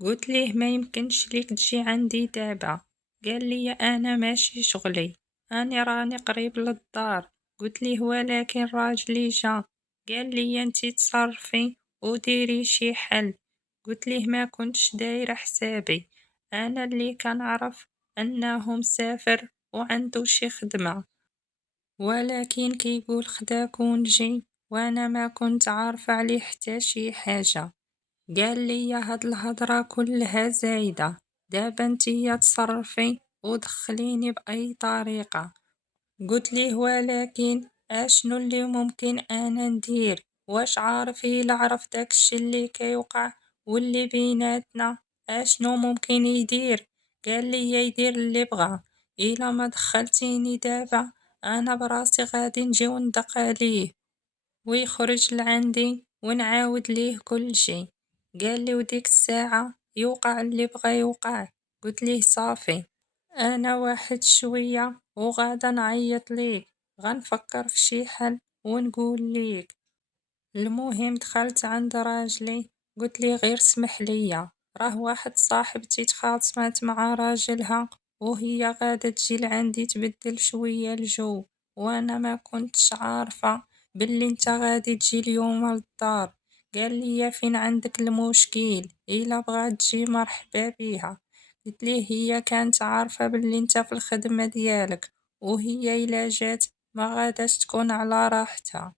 قلت ليه ما يمكنش ليك تجي عندي دابا. قال لي انا ماشي شغلي، اني راني قريب للدار. قلت ليه ولكن راجلي جا. قال لي انتي تصرفي وديري شي حل. قلت ليه ما كنتش دايره حسابي، انا اللي كنعرف انه مسافر وعنده شي خدمه، ولكن كيقول خداك ونجي وانا ما كنت عارفه عليه حتى شي حاجه. قال لي هاد الهضرة كلها زايدة، دابا انتيا تصرفي ودخليني بأي طريقة. قلت ليه ولكن اشنو اللي ممكن انا ندير؟ واش عارف الا عرف داكشي اللي كيوقع واللي بيناتنا اشنو ممكن يدير؟ قال لي يدير اللي بغا، الا ما دخلتيني دابا انا براسي غادي نجي وندق عليه ويخرج لعندي ونعاود ليه كل شي. قال لي وديك الساعة يوقع اللي بغى يوقع. قلت ليه صافي، انا واحد شوية وغادا نعيط ليك، غنفكر في شي حل ونقول ليك. المهم دخلت عند راجلي، قلت لي غير سمح ليا، راه واحد صاحبتي تخاصمات مع راجلها وهي غادة تجي لعندي تبدل شوية الجو، وانا ما كنتش عارفة باللي انت غادي تجي اليوم للدار. قال لي فين عندك المشكل؟ الا بغات تجي مرحبا بيها. قلت ليه هي كانت عارفة باللي انت في الخدمة ديالك، وهي الا جات ما غاداش تكون على راحتها.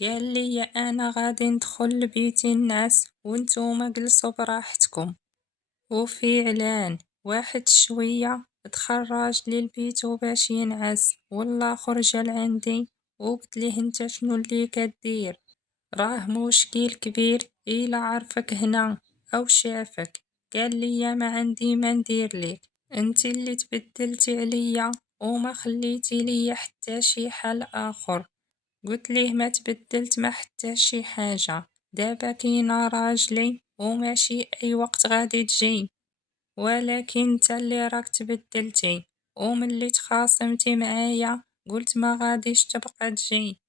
قال لي انا غادي ندخل لبيت الناس وانتوما جلسوا براحتكم. وفعلا واحد شوية تخرج للبيت باش ينعس، والله خرج لعندي وقلت ليه انت شنو اللي كدير؟ راه مشكل كبير الا عرفك هنا او شافك. قال لي ما عندي ما ندير لك، انت اللي تبدلتي عليا وما خليتي لي حتى شي حل اخر. قلت ليه ما تبدلت ما حتى شي حاجة، دابا كاينة راجلي وماشي أي وقت غادي تجي، ولكن نتا اللي راك تبدلتي وملي تخاصمتي معايا قلت ما غاديش تبقى تجي.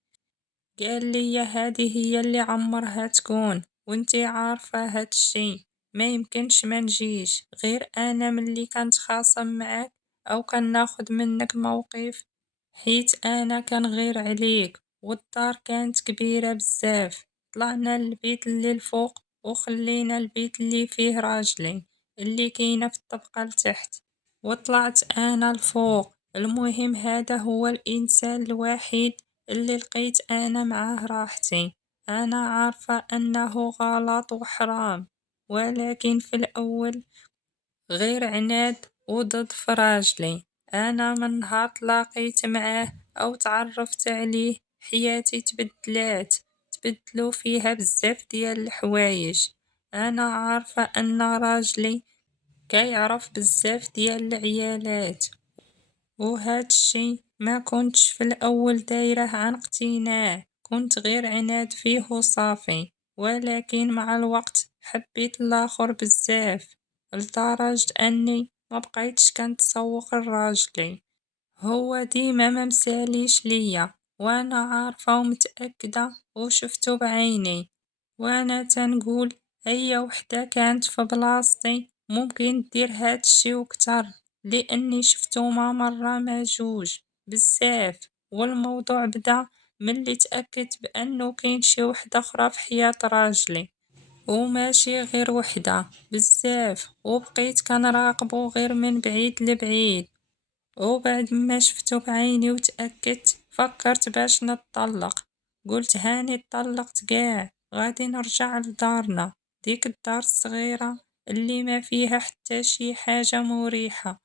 قال لي هذه هي اللي عمرها تكون وانتي عارفة هادشي، ما يمكنش ما نجيش، غير انا ملي كنتخاصم معاك او كناخد منك موقف حيت انا كنغير عليك، والدار كانت كبيرة بزاف، طلعنا للبيت اللي الفوق وخلينا البيت اللي فيه راجلي اللي كاينة في الطبقة لتحت، وطلعت انا الفوق. المهم هذا هو الانسان الوحيد اللي لقيت أنا معاه راحتي. أنا عارفة أنه غلط وحرام، ولكن في الأول غير عناد وضد فراجلي. أنا من نهار تلاقيت معاه أو تعرفت عليه حياتي تبدلو فيها بزاف ديال الحوايج. أنا عارفة أن راجلي كيعرف بزاف ديال العيالات، وهاد الشي ما كنتش في الأول دايره عن اقتناع، كنت غير عناد فيه وصافي، ولكن مع الوقت حبيت الآخر بزاف لدرجة أني ما بقيتش كنتسوق لراجلي. هو ديما ما مساليش ليا وانا عارفة ومتأكدة وشفتو بعيني، وانا تنقول اي وحدة كانت في بلاصتي ممكن دير هادشي وكتر، لاني شفتو ما مرة ما جوج بزاف. والموضوع بدا ملي تأكدت بانو كاين شي وحدة اخرى في حياة راجلي، وماشي غير وحدة بزاف، وبقيت كنراقبو غير من بعيد لبعيد. وبعد ما شفتو بعيني وتأكدت فكرت باش نتطلق، قلت هاني اتطلقت قاع غادي نرجع لدارنا، ديك الدار الصغيرة اللي ما فيها حتى شي حاجة مريحة،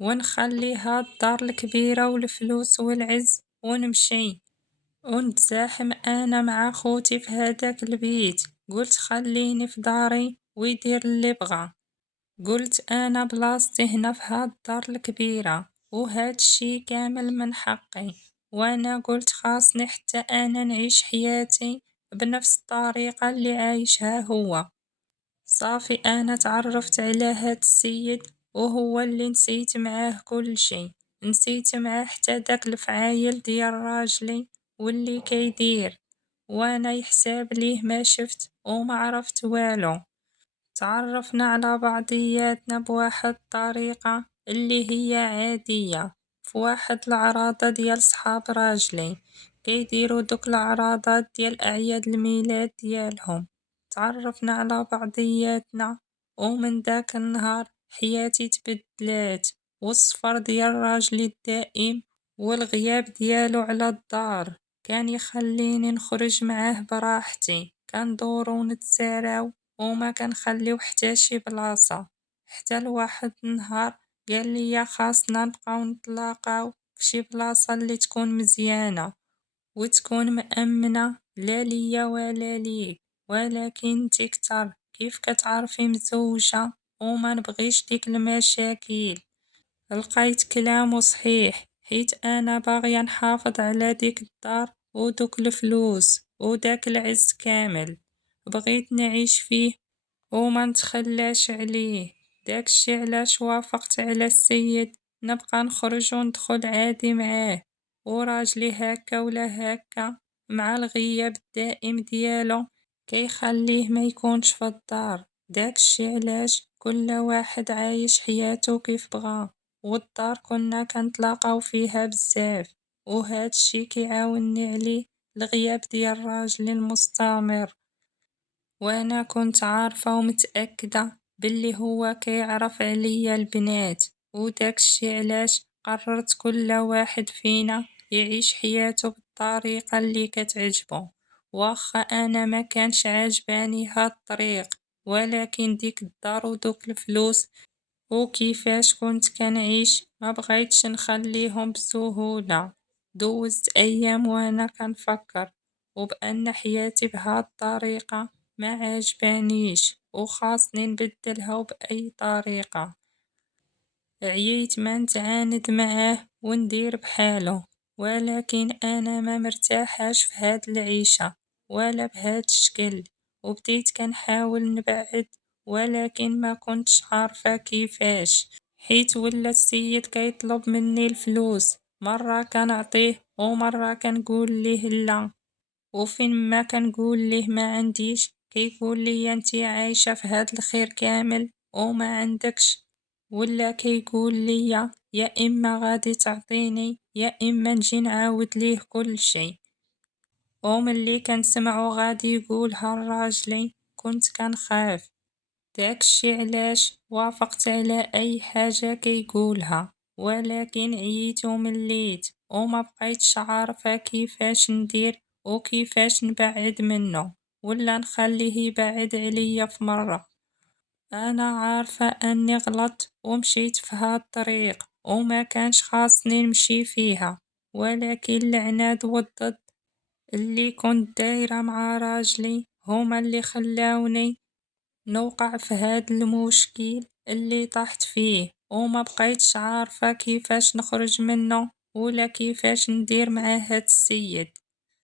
ونخليها الدار الكبيرة والفلوس والعز ونمشي ونتزاحم انا مع خوتي في هداك البيت. قلت خليني في داري ويدير اللي بغا، قلت أنا بلاصتي هنا في هاد الدار الكبيرة وهاد الشي كامل من حقي، وأنا قلت خاصني حتى أنا نعيش حياتي بنفس الطريقة اللي عايشها هو. صافي أنا تعرفت على هاد السيد وهو اللي نسيت معاه كل شي، نسيت معاه حتى داك الفعايل ديال راجلي واللي كيدير، وانا يحساب ليه ما شفت وما عرفت والو. تعرفنا على بعضياتنا بواحد الطريقة اللي هي عادية، في واحد العراضة ديال صحاب راجلي كيديرو دوك العراضات ديال أعياد الميلاد ديالهم. تعرفنا على بعضياتنا ومن داك النهار حياتي تبدلات، والصفر ديال راجلي الدائم والغياب ديالو على الدار كان يخليني نخرج معاه براحتي، كندورو ونتساراو وما كنخليو حتى شي بلاصة. حتى لواحد النهار قال لي خاصنا نبقاو نتلاقاو فشي بلاصة اللي تكون مزيانة وتكون مأمنة لا ليا ولا ليك، ولكن انتي كتر كيف كتعرفي مزوجة وما نبغيش ديك المشاكل. لقيت كلامو صحيح، حيت انا باغية نحافظ على ديك الدار ودوك الفلوس وداك العز كامل، بغيت نعيش فيه وما نتخلاش عليه. داكشي علاش وافقت على السيد نبقى نخرج وندخل عادي معاه، وراجلي هكا ولا هكا مع الغياب الدائم ديالو كيخليه ما يكونش في الدار. داكشي علاش كل واحد عايش حياته كيف بغا، والدار كنا كنتلاقاو فيها بزاف، وهادشي كيعاوني عليه الغياب ديال راجلي المستمر. وانا كنت عارفة ومتأكدة باللي هو كيعرف عليا البنات، وداكشي علاش قررت كل واحد فينا يعيش حياته بالطريقة اللي كتعجبو. واخا انا ما كانش عاجباني هاد الطريق، ولكن ديك الدار ودوك الفلوس وكيفاش كنت كنعيش ما بغيتش نخليهم بسهولة. دوزت ايام وانا كنفكر وبأن حياتي بهاد الطريقة ما عجبانيش وخاصني نبدلها وبأي طريقة. عييت ما نتعاند معاه وندير بحالو، ولكن انا ما مرتاحاش في هاد العيشة ولا بهاد الشكل، وبديت كنحاول نبعد ولكن ما كنتش عارفة كيفاش، حيت ولا السيد كيطلب مني الفلوس مرة كنعطيه ومرة كنقول ليه لا، وفين ما كنقول ليه ما عنديش كيقول لي انتي عايشة في هاد الخير كامل وما عندكش، ولا كيقول لي يا اما غادي تعطيني يا اما نجي نعاود ليه كل شيء. وملي كنسمعو غادي يقولها لراجلي كنت كنخاف، داكشي علاش وافقت على اي حاجة كيقولها، ولكن عييت ومليت وما بقيتش عارفة كيفاش ندير وكيفاش نبعد منه ولا نخليه يبعد عليا في مرة. انا عارفة اني غلط ومشيت في هاد الطريق وما كانش خاصني نمشي فيها، ولكن العناد والضد اللي كنت دايرة مع راجلي هما اللي خلاوني نوقع في هاد المشكل اللي طحت فيه، وما بقيتش عارفة كيفاش نخرج منه ولا كيفاش ندير مع هاد السيد.